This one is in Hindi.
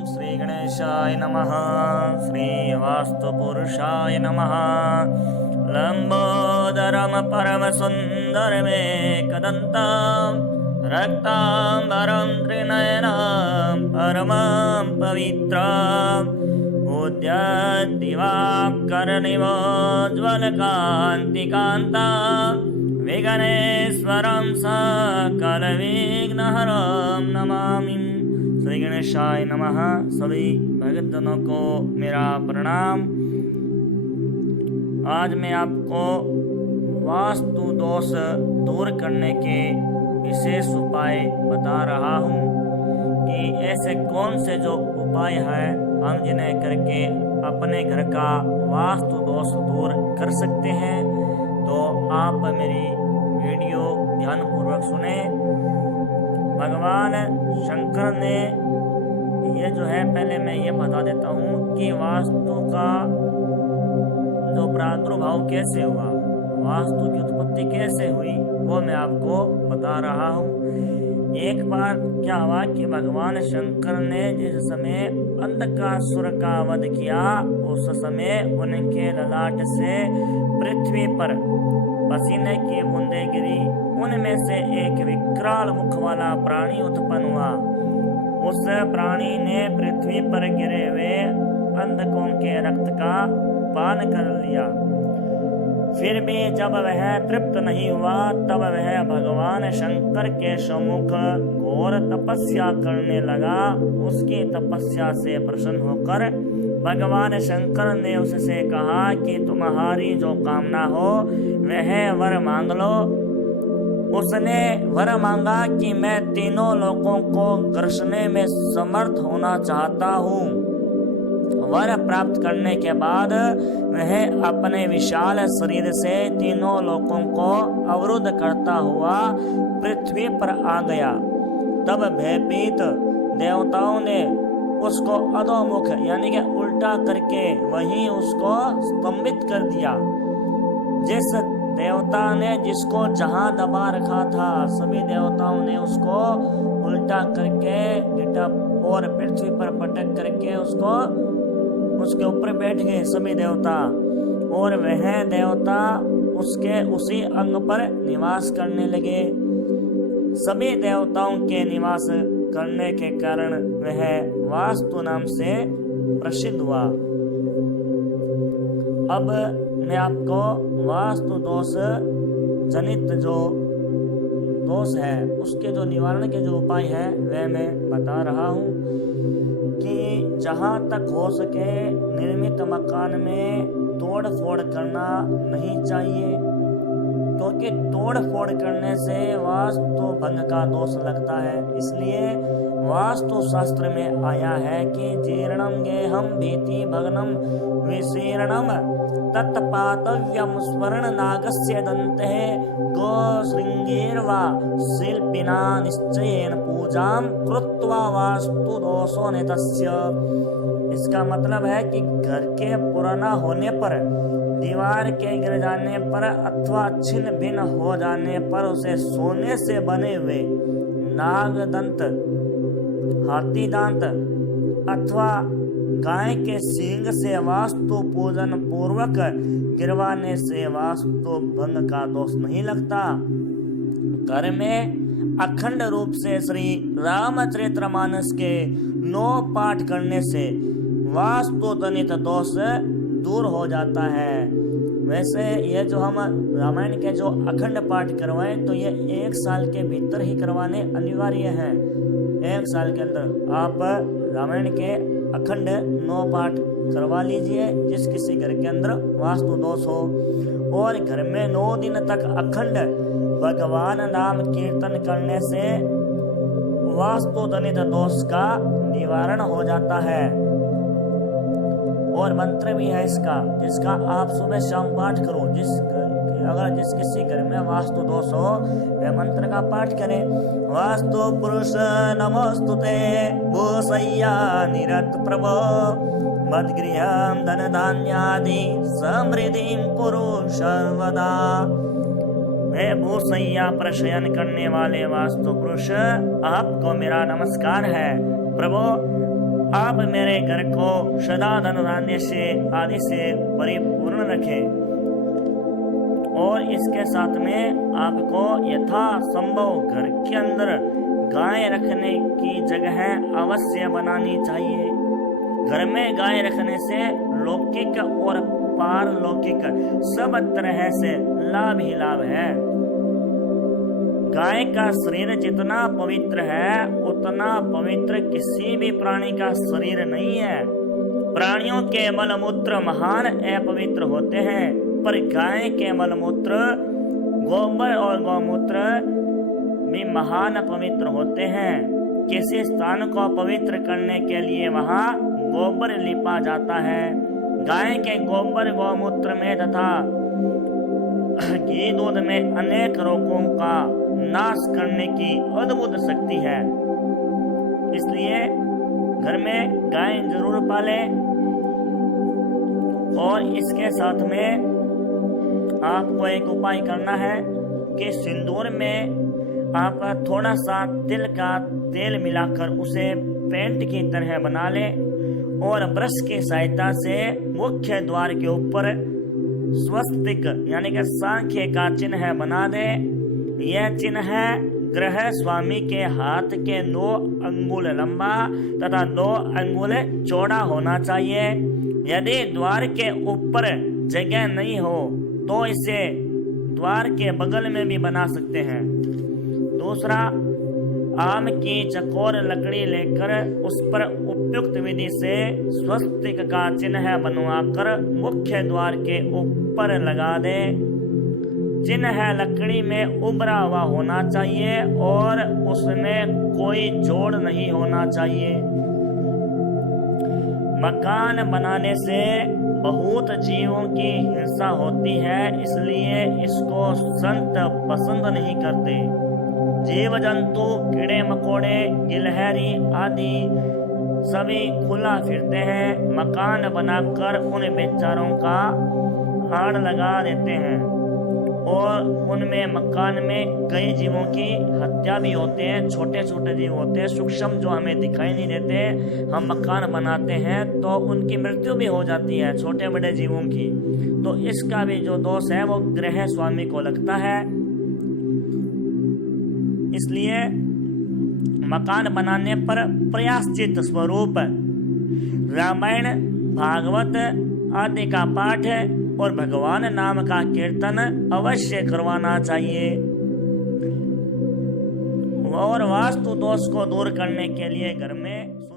श्री गणेशाय नमः। श्री वास्तुपुरुषाय नमः। लंबोदरम परम सुंदरमेकदन्तं रक्तांबरं त्रिनयनं परमं पवित्रम् उद्यद्दिवाकरनिवोज्ज्वलकान्तिकान्तं विघ्नेश्वरं सकलविघ्नहरं नमामि। श्री गणेशाय नमः। सभी भक्तजनों को मेरा प्रणाम। आज मैं आपको वास्तु दोष दूर करने के विशेष उपाय बता रहा हूँ कि ऐसे कौन से जो उपाय है हम जिन्हें करके अपने घर का वास्तु दोष दूर कर सकते हैं। तो आप मेरी वीडियो ध्यानपूर्वक सुने। भगवान शंकर ने ये जो है, पहले मैं ये बता देता हूँ कि वास्तु का जो प्रादुर्भाव कैसे हुआ, वास्तु की उत्पत्ति कैसे हुई, वो मैं आपको बता रहा हूँ। एक बार क्या हुआ कि भगवान शंकर ने जिस समय अंधकासुर का वध किया, उस समय उनके ललाट से पृथ्वी पर पसीने की बूंदें गिरी। उनमें से एक विकराल मुख वाला प्राणी उत्पन्न हुआ। उस प्राणी ने पृथ्वी पर गिरे हुए अंधकों के रक्त का पान कर लिया। फिर भी जब वह तृप्त नहीं हुआ, तब वह भगवान शंकर के सम्मुख घोर तपस्या करने लगा। उसकी तपस्या से प्रसन्न होकर भगवान शंकर ने उससे कहा कि तुम्हारी जो कामना हो वह वर मांग लो। उसने वर मांगा कि मैं तीनों लोकों को ग्रसने में समर्थ होना चाहता हूँ। वर प्राप्त करने के बाद वह अपने विशाल शरीर से तीनों लोकों को अवरुद्ध करता हुआ पृथ्वी पर आ गया। तब भयभीत देवताओं ने उसको अधोमुख यानी कि उल्टा करके वहीं उसको स्तंभित कर दिया। जिस देवता ने जिसको जहां दबा रखा था, सभी देवताओं ने उसको उल्टा करके लिटा और पृथ्वी पर पटक करके उसके ऊपर बैठ गए सभी देवता। और वह देवता उसके उसी अंग पर निवास करने लगे। सभी देवताओं के निवास करने के कारण वह वास्तु नाम से प्रसिद्ध हुआ। अब मैं आपको वास्तु दोष जनित जो दोष है उसके जो निवारण के जो उपाय है वह मैं बता रहा हूँ कि जहाँ तक हो सके निर्मित मकान में तोड़ फोड़ करना नहीं चाहिए, क्योंकि तोड़ फोड़ करने से वास्तु भंग का दोष लगता है। इसलिए वास्तु शास्त्र में आया है कि जीर्णम गेहम भीति भग्नम विशीर्णम तत्पातव्यम स्वर्ण नागस्य दन्ते गो श्रृंगेर्वा शिल्पिना निश्चयेन पूजाम कृत्वा वास्तु दोषो नितस्य। इसका मतलब है कि घर के पुराना होने पर, दीवार के गिर जाने पर अथवा छिन्न भिन्न हो जाने पर उसे सोने से बने हुए नाग दंत, हाथी दांत अथवा गाय के सींग से वास्तु पूजन पूर्वक गिरवाने से वास्तु भंग का दोष नहीं लगता। घर में अखंड रूप से श्री रामचरितमानस के 9 पाठ करने से वास्तु जनित दोष दूर हो जाता है। वैसे ये जो हम रामायण के जो अखंड पाठ करवाएं तो ये 1 साल के भीतर ही करवाने अनिवार्य हैं। 1 साल के अंदर आप रामायण के अखंड 9 पाठ करवा लीजिए जिस किसी घर के अंदर वास्तु दोष हो। और घर में 9 दिन तक अखंड भगवान नाम कीर्तन करने से वास्तु जनित दोष का निवारण हो जाता है। और मंत्र भी है इसका, जिसका आप सुबह शाम पाठ करो। अगर जिस किसी घर में वास्तु दोष हो वह मंत्र का पाठ करें। वास्तु पुरुष नमोस्तुते भूसय्या निरत प्रभो मद्गृहं धन धान्यादि समृद्धिं कुरु सर्वदा। वे भूसैया पर शयन करने वाले वास्तु पुरुष, आपको मेरा नमस्कार है। प्रभु आप मेरे घर को सदा धन धान्य से आदि से परिपूर्ण रखें और इसके साथ में आपको यथा संभव घर के अंदर गाय रखने की जगह अवश्य बनानी चाहिए। घर में गाय रखने से लौकिक और पारलौकिक सब तरह से लाभ ही लाभ है। गाय का शरीर जितना पवित्र है उतना पवित्र किसी भी प्राणी का शरीर नहीं है। प्राणियों के मलमूत्र महान अपवित्र होते हैं, पर गाय के मलमूत्र, गोबर और गौमूत्र भी महान पवित्र होते हैं। किसी स्थान को पवित्र करने के लिए वहां गोबर लिपा जाता है। गाय के गोबर गौमूत्र में तथा घी दूध में अनेक रोगों का नाश करने की अद्भुत शक्ति है। इसलिए घर में गाय जरूर पालें और इसके साथ में आपको एक उपाय करना है कि सिंदूर में आप थोड़ा सा तिल का तेल मिलाकर उसे पेंट की तरह बना लें और ब्रश की सहायता से मुख्य द्वार के ऊपर स्वस्तिक यानी कि सांख्य का चिन्ह बना दे। यह चिन्ह ग्रह स्वामी के हाथ के 2 अंगुल लंबा तथा 2 अंगुल चौड़ा होना चाहिए। यदि द्वार के ऊपर जगह नहीं हो तो इसे द्वार के बगल में भी बना सकते हैं। दूसरा, आम की चकोर लकड़ी लेकर उस पर उपयुक्त विधि से स्वस्तिक का चिन्ह बनवाकर मुख्य द्वार के ऊपर लगा दे। चिन्ह लकड़ी में उभरा हुआ होना चाहिए और उसमें कोई जोड़ नहीं होना चाहिए। मकान बनाने से बहुत जीवों की हिंसा होती है, इसलिए इसको संत पसंद नहीं करते। जीव जंतु, कीड़े मकोड़े, गिलहरी आदि सभी खुला फिरते हैं। मकान बनाकर उन बेचारों का हाड़ लगा देते हैं और उनमें मकान में कई जीवों की हत्या भी होते हैं। छोटे छोटे जीव होते हैं, सूक्ष्म, जो हमें दिखाई नहीं देते। हम मकान बनाते हैं तो उनकी मृत्यु भी हो जाती है, छोटे बड़े जीवों की। तो इसका भी जो दोष है वो ग्रह स्वामी को लगता है। इसलिए मकान बनाने पर प्रायश्चित स्वरूप रामायण, भागवत आदि का पाठ और भगवान नाम का कीर्तन अवश्य करवाना चाहिए। और वास्तु दोष को दूर करने के लिए घर में